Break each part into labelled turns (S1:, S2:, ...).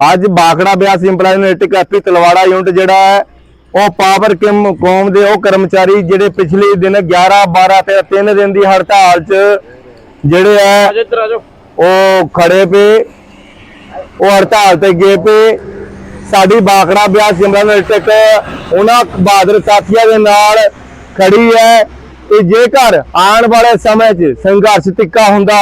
S1: ਅੱਜ Bhakra Beas employee unit ਐਪੀ Talwara unit ਜਿਹੜਾ ਹੈ ਉਹ ਪਾਵਰ ਕਿਮ ਕੌਮ ਦੇ ਉਹ ਕਰਮਚਾਰੀ ਜਿਹੜੇ ਪਿਛਲੇ ਦਿਨ 11 12 ਤੇ 3 ਦਿਨ ਦੀ ਹੜਤਾਲ 'ਚ ਜਿਹੜੇ ਹੈ ਉਹ ਖੜੇ ਪਏ ਉਹ ਹੜਤਾਲ ਤੇ ਗਏ ਪਏ। ਸਾਡੀ ਬਾਖੜਾ ਬਿਆਸ ਸਿਮਰਨ ਇਲਟਕ ਉਹਨਾਂ ਬਹਾਦਰ ਸਾਥੀਆਂ ਦੇ ਨਾਲ ਖੜੀ ਹੈ ਤੇ ਜੇਕਰ ਆਉਣ ਵਾਲੇ ਸਮੇਂ 'ਚ ਸੰਘਰਸ਼ ਤਿੱਕਾ ਹੁੰਦਾ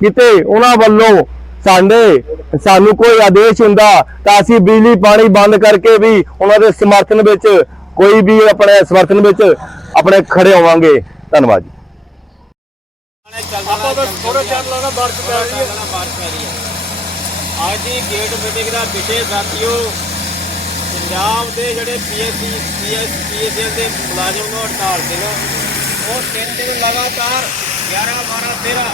S1: ਕਿਤੇ ਉਹਨਾਂ ਵੱਲੋਂ ਸਾਡੇ, ਸਾਨੂੰ ਕੋਈ ਆਦੇਸ਼ ਹੁੰਦਾ ਤਾਂ ਅਸੀਂ ਬਿਜਲੀ, ਪਾਣੀ ਬੰਦ ਕਰਕੇ ਵੀ ਉਹਨਾਂ ਦੇ ਸਮਰਥਨ ਵਿੱਚ, ਕੋਈ ਵੀ ਆਪਣੇ ਸਮਰਥਨ ਵਿੱਚ ਆਪਣੇ ਖੜੇ ਹੋਵਾਂਗੇ। ਧੰਨਵਾਦ ਜੀ।
S2: ਆਪਾਂ ਬਸ ਥੋੜਾ ਚੱਲ ਲਾਣਾ ਬਾਰਿਸ਼ ਪੈ ਰਹੀ ਹੈ ਬਾਰਿਸ਼ ਪੈ ਰਹੀ ਹੈ। ਅੱਜ ਦੀ ਗੇਟ ਮੀਟਿੰਗ ਦਾ ਵਿਸ਼ੇ ਸਾਥੀਓ, ਪੰਜਾਬ ਦੇ ਜਿਹੜੇ ਪੀਐਸਸੀ ਪੀਐਸ ਦੇ ਮੁਲਾਜ਼ਮ ਨੂੰ ਹੜਤਾਲ ਤੇ ਨੇ ਉਹ ਤਿੰਨ ਦਿਨ ਲਗਾਤਾਰ 11 12 13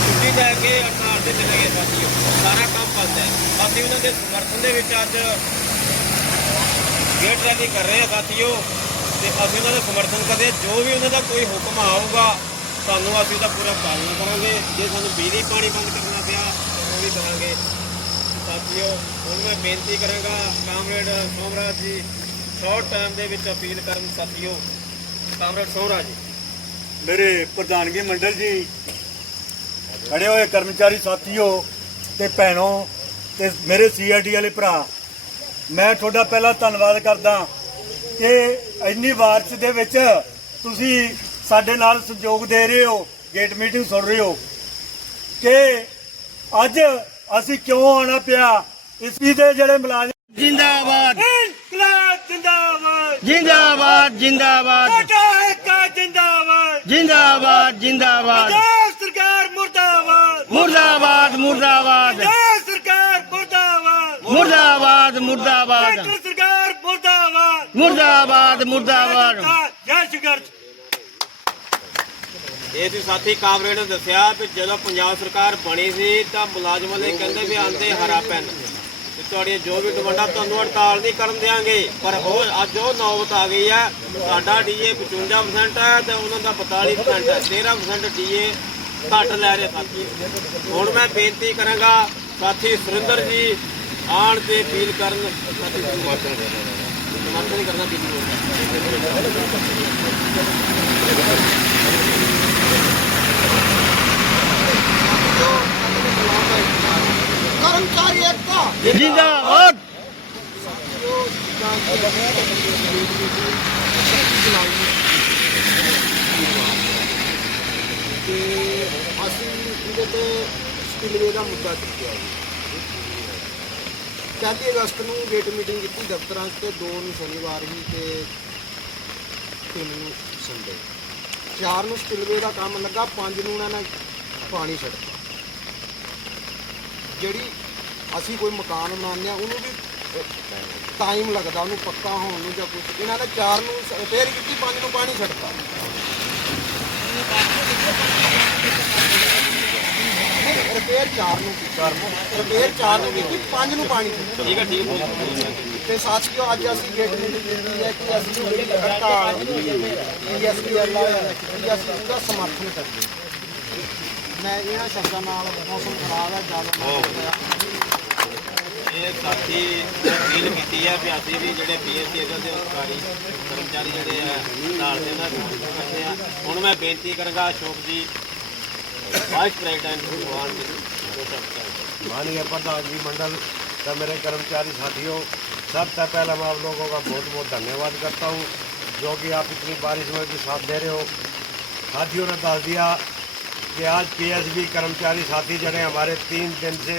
S2: ਛੁੱਟੀ ਲੈ ਕੇ ਹੜਤਾਲ ਤੇ ਚਲੇ ਗਏ ਸਾਥੀਓ ਸਾਰਾ ਕੰਮ ਬੰਦ ਹੈ। ਅਸੀਂ ਉਹਨਾਂ ਦੇ ਸਮਰਥਨ ਦੇ ਵਿੱਚ ਅੱਜ ਗੇਟ ਰੈਲੀ ਕਰ ਰਹੇ ਹਾਂ ਸਾਥੀਓ। ਤੇ ਅਸੀਂ ਉਹਨਾਂ ਦਾ ਸਮਰਥਨ ਕਰਦੇ ਹਾਂ। ਜੋ ਵੀ ਉਹਨਾਂ ਦਾ ਕੋਈ ਹੁਕਮ ਆਊਗਾ, ਸਾਨੂੰ ਅਸੀਂ ਉਹਦਾ ਪੂਰਾ ਪਾਲਣ ਕਰਾਂਗੇ। ਜੇ ਸਾਨੂੰ ਬਿਜਲੀ ਪਾਣੀ ਬੰਦ ਕਰਨਾ ਪਿਆ, ਤਾਂ ਉਹ ਵੀ ਕਰਾਂਗੇ। ਸਾਥੀਓ, ਹੁਣ ਮੈਂ ਬੇਨਤੀ ਕਰਾਂਗਾ ਕਾਮਰੇਡ ਸੋਮਰਾਜ ਜੀ ਸ਼ਾਰਟ ਟਾਈਮ ਦੇ ਵਿੱਚ ਅਪੀਲ ਕਰਨ ਸਾਥੀਓ। ਕਾਮਰੇਡ ਸੋਮਰਾਜ ਜੀ।
S3: ਮੇਰੇ ਪ੍ਰਧਾਨਗੀ ਮੰਡਲ ਜੀ ਖੜੇ ਹੋਏ ਕਰਮਚਾਰੀ ਸਾਥੀਓ ਤੇ ਭੈਣੋ ਤੇ ਮੇਰੇ ਸੀਆਰਡੀ ਵਾਲੇ ਭਰਾ ਮੈਂ ਤੁਹਾਡਾ ਪਹਿਲਾ ਧੰਨਵਾਦ ਕਰਦਾ ਕਿ ਇੰਨੀ ਬਾਰਿਸ਼ ਦੇ ਵਿੱਚ ਤੁਸੀਂ ਸਾਡੇ ਨਾਲ ਸਹਿਯੋਗ ਦੇ ਰਹੇ ਹੋ ਗੇਟ ਮੀਟਿੰਗ ਸੁਣ ਰਹੇ ਹੋ ਕਿ ਅੱਜ ਅਸੀਂ ਕਿਉਂ ਆਣਾ ਪਿਆ ਇਸ ਦੇ ਜਿਹੜੇ ਮੁਲਾਜ਼ਮ
S4: ਜਿੰਦਾਬਾਦ।
S3: ਇਨਕਲਾਬ ਜਿੰਦਾਬਾਦ।
S4: ਜਿੰਦਾਬਾਦ ਜਿੰਦਾਬਾਦ।
S3: ਜਿੰਦਾਬਾਦ।
S4: ਜਿੰਦਾਬਾਦ ਜਿੰਦਾਬਾਦ।
S3: ਮੁਰਦਾਬਾਦ। ਪੰਜਾਬ ਸਰਕਾਰ ਮੁਰਦਾਬਾਦ।
S4: ਮੁਰਦਾਬਾਦ ਮੁਰਦਾਬਾਦ।
S3: ਕੇਂਦਰ ਸਰਕਾਰ ਮੁਰਦਾਬਾਦ।
S4: ਮੁਰਦਾਬਾਦ ਮੁਰਦਾਬਾਦ।
S3: ਜੈ ਸ਼ਿਕਰ
S2: ਇਹ ਸੀ ਸਾਥੀ ਕਾਮਰੇਡ ਨੇ ਦੱਸਿਆ ਕਿ ਜਦੋਂ ਪੰਜਾਬ ਸਰਕਾਰ ਬਣੀ ਸੀ ਤਾਂ ਮੁਲਾਜ਼ਮਾਂ ਨੇ ਕਹਿੰਦੇ ਵੀ ਆਂਦੇ ਹਰਾ ਪੈਨ। ਤੇ ਤੁਹਾਡੀਆਂ ਜੋ ਵੀ ਡਿਮਾਂਡਾਂ ਤੁਹਾਨੂੰ ਹੜਤਾਲ ਨਹੀਂ ਕਰਨ ਦੇਾਂਗੇ ਪਰ ਉਹ ਅੱਜ ਉਹ ਨੌਬਤ ਆ ਗਈ ਹੈ ਸਾਡਾ ਡੀਏ 55% ਹੈ ਤੇ ਉਹਨਾਂ ਦਾ 45% ਹੈ 13% ਡੀਏ ਘੱਟ ਲੈ ਰਹੇ ਸਾਥੀ। ਹੁਣ ਮੈਂ ਬੇਨਤੀ ਕਰਾਂਗਾ ਸਾਥੀ ਸੁਰਿੰਦਰ ਜੀ ਆਣ ਤੇ ਅਪੀਲ ਕਰਨ। ਸਾਥੀ ਸਮਰਥਨ ਸਮਰਥਨ ਕਰਨਾ ਬਿਲਕੁਲ
S5: ਕਰਮਚਾਰੀ ਏਕਤਾ।
S4: ਜਿੰਦਾਬਾਦ।
S5: ਤੇ ਅਸੀਂ ਤੇ ਸਪਿਲਵੇ ਦਾ ਮੁੱਦਾ ਚੁੱਕਿਆ ਜੀ। 31 ਅਗਸਤ ਨੂੰ ਗੇਟ ਮੀਟਿੰਗ ਕੀਤੀ ਦਫ਼ਤਰਾਂ 'ਚ ਤੇ 2 ਨੂੰ ਸ਼ਨੀਵਾਰ ਹੀ ਤੇ 3 ਨੂੰ ਸੰਡੇ। 4 ਨੂੰ ਸਪਿਲਵੇ ਦਾ ਕੰਮ ਲੱਗਾ 5 ਨੂੰ ਉਹਨਾਂ ਨੇ ਪਾਣੀ ਛੱਡਤਾ। ਜਿਹੜੀ ਅਸੀਂ ਕੋਈ ਮਕਾਨ ਬਣਾਉਂਦੇ ਆ ਉਹਨੂੰ ਵੀ ਟਾਈਮ ਲੱਗਦਾ, ਉਹਨੂੰ ਪੱਕਾ ਹੋਣ ਨੂੰ ਜਾਂ ਕੁਝ ਇਹਨਾਂ ਨੇ 4 ਨੂੰ ਰਿਪੇਅਰ ਕੀਤੀ 5 ਨੂੰ ਪਾਣੀ ਛੱਡਤਾ। ਰਿਪੇਅਰ 4 ਨੂੰ ਕੀਤੀ ਰਿਪੇਅਰ 4 ਨੂੰ ਕੀਤੀ 5 ਨੂੰ ਪਾਣੀ
S2: ਠੀਕ ਹੈ ਠੀਕ ਹੈ।
S5: ਤੇ ਸਾਥੀਓ ਅੱਜ ਅਸੀਂ ਗੇਟ ਮੀਟਿੰਗ ਕੀਤੀ ਹੈ ਕਿ ਅਸੀਂ ਜਿਹੜੀ ਹੜਤਾਲ ਪੀਐਸਪੀਐਲ ਦੀ ਅਸੀਂ ਉਹਦਾ ਸਮਰਥਨ ਕਰਦੇ। ਮੈਂ ਇਹਨਾਂ ਸ਼ਬਦਾਂ ਨਾਲ ਮੌਸਮ ਖਰਾਬ ਹੈ ਜ਼ਿਆਦਾ
S2: ਇਹ ਸਾਥੀ ਅਪੀਲ ਕੀਤੀ ਹੈ ਵੀ ਅਸੀਂ ਵੀ ਜਿਹੜੇ ਪੀਐਸਸੀ ਦੇ ਅਧਿਕਾਰੀ ਕਰਮਚਾਰੀ ਜਿਹੜੇ ਆ ਨਾਲ ਦੇ ਨਾਲ ਕਰਦੇ ਆ ਹੁਣ ਮੈਂ ਬੇਨਤੀ ਕਰਾਂਗਾ ਅਸ਼ੋਕ ਜੀ
S6: माननीय प्राइवेटाइज माननीय मंडल का मेरे कर्मचारी साथियों, सबसे पहले मैं आप लोगों का बहुत बहुत धन्यवाद करता हूँ, जो कि आप इतनी बारिश में भी साथ दे रहे हो। साथियों ने दस दिया कि आज पीएसबी कर्मचारी साथी जड़े हमारे तीन दिन से,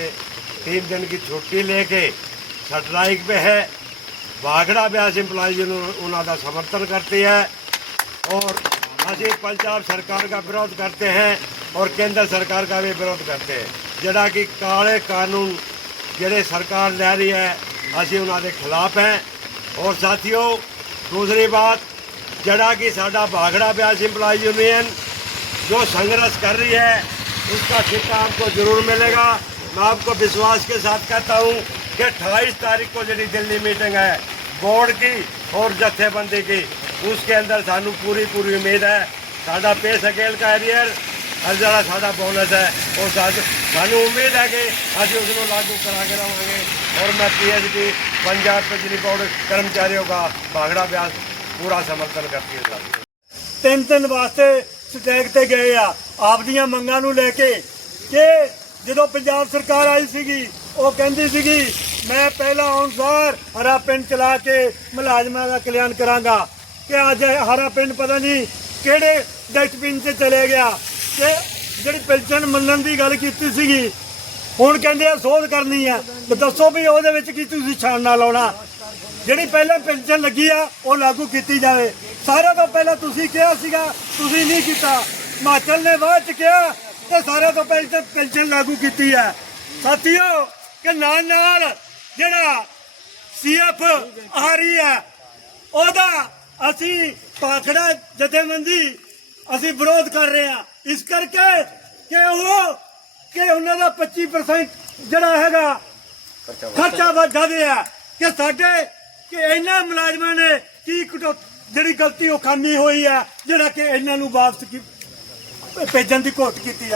S6: तीन दिन की छुट्टी लेके स्ट्राइक पे है। भागड़ा ब्यास उन्हों उन्होंने समर्थन करती है और अभी पंजाब सरकार का विरोध करते हैं। और केंद्र सरकार का भी विरोध करते हैं ਜਿਹੜਾ ਕਿ ਕਾਲੇ ਕਾਨੂੰਨ ਜਿਹੜੇ ਸਰਕਾਰ ਲੈ ਰਹੀ ਹੈ ਅਸੀਂ ਉਹਨਾਂ ਦੇ ਖਿਲਾਫ ਹੈ ਔਰ ਸਾਥੀਓ ਦੂਸਰੀ ਬਾਤ ਜਿਹੜਾ ਕਿ ਸਾਡਾ भागड़ा ब्यास एम्प्लॉय यूनियन जो संघर्ष कर रही है उसका ठेका आपको जरूर मिलेगा मैं आपको विश्वास के साथ कहता हूँ कि अट्ठाईस तारीख को जी दिल्ली मीटिंग है बोर्ड की और जत्थेबंदी की उसके अंदर सानू पूरी पूरी उम्मीद है साडा पे स्केल का एरियर ਅੱਜ ਜਿਹੜਾ ਸਾਡਾ ਬੋਨਸ ਹੈ ਉਹ ਸਾਡ- ਸਾਨੂੰ ਉਮੀਦ ਹੈ ਕਿ ਅਸੀਂ ਉਸ ਨੂੰ ਲਾਗੂ ਕਰਾ ਕੇ ਰਹਾਂਗੇ और मैं पीएचडी पंजाब बिजली बोर्ड कर्मचारियों का भागड़ा ब्याज पूरा समर्थन करती है सर
S3: ਤਿੰਨ ਤਿੰਨ ਵਾਸਤੇ ਸਟੈਕ ਤੇ ਗਏ ਆ ਆਪਦੀਆਂ ਮੰਗਾਂ ਨੂੰ ਲੈ ਕੇ ਕਿ ਜਦੋਂ ਪੰਜਾਬ ਸਰਕਾਰ ਆਈ ਸੀਗੀ ਉਹ ਕਹਿੰਦੀ ਸੀਗੀ ਮੈਂ ਪਹਿਲਾਂ ਅਨੁਸਾਰ ਹਰਾ ਪਿੰਡ ਚਲਾ ਕੇ ਮੁਲਾਜ਼ਮਾਂ ਦਾ ਕਲਿਆਣ ਕਰਾਂਗਾ ਕਿ ਅੱਜ ਇਹ ਹਰਾ ਪਿੰਡ ਪਤਾ ਨਹੀਂ ਕਿਹੜੇ ਡਸਟਬਿਨ 'ਚ ਚਲੇ ਗਿਆ ਕਿ ਜਿਹੜੀ ਪੈਨਸ਼ਨ ਮੰਨਣ ਦੀ ਗੱਲ ਕੀਤੀ ਸੀਗੀ, ਹੁਣ ਕਹਿੰਦੇ ਆ ਸੋਧ ਕਰਨੀ ਆ। ਤੇ ਦੱਸੋ ਵੀ ਉਹਦੇ ਵਿੱਚ ਕੀ ਤੁਸੀਂ ਛਾਣਨਾ ਲਾਉਣਾ। ਜਿਹੜੀ ਪਹਿਲਾਂ ਪੈਨਸ਼ਨ ਲੱਗੀ ਆ, ਉਹ ਲਾਗੂ ਕੀਤੀ ਜਾਵੇ। ਸਾਰਿਆਂ ਤੋਂ ਪਹਿਲਾਂ ਤੁਸੀਂ ਕਿਹਾ ਸੀਗਾ, ਤੁਸੀਂ ਨਹੀਂ ਕੀਤਾ। ਹਿਮਾਚਲ ਨੇ ਬਾਅਦ ਚ ਕਿਹਾ ਤੇ ਸਾਰਿਆਂ ਤੋਂ ਪਹਿਲਾਂ ਪੈਨਸ਼ਨ ਲਾਗੂ ਕੀਤੀ ਹੈ ਸਾਥੀਓ, ਕਿ ਨਾਲ ਨਾਲ ਜਿਹੜਾ ਸੀਐਫ ਆ ਰਹੀ ਹੈ ਉਹਦਾ ਅਸੀਂ ਪਾਖੜਾ ਜਥੇਬੰਦੀ ਅਸੀਂ ਵਿਰੋਧ ਕਰ ਰਹੇ ਹਾਂ। ਇਸ ਕਰਕੇ ਕਿ ਉਹ, ਕਿ ਉਹਨਾਂ ਦਾ 25% ਜਿਹੜਾ ਹੈਗਾ ਖਰਚਾ ਵਧਾਦੇ ਆ ਕਿ ਸਾਡੇ, ਕਿ ਇਹਨਾਂ ਮੁਲਾਜ਼ਮਾਂ ਨੇ ਕੀ ਕਟੋ ਜਿਹੜੀ ਗਲਤੀ ਉਹ ਖਾਮੀ ਹੋਈ ਆ ਜਿਹੜਾ ਕਿ ਇਹਨਾਂ ਨੂੰ ਵਾਪਸ ਭੇਜਣ ਦੀ ਕੋਸ਼ਿਸ਼ ਕੀਤੀ ਆ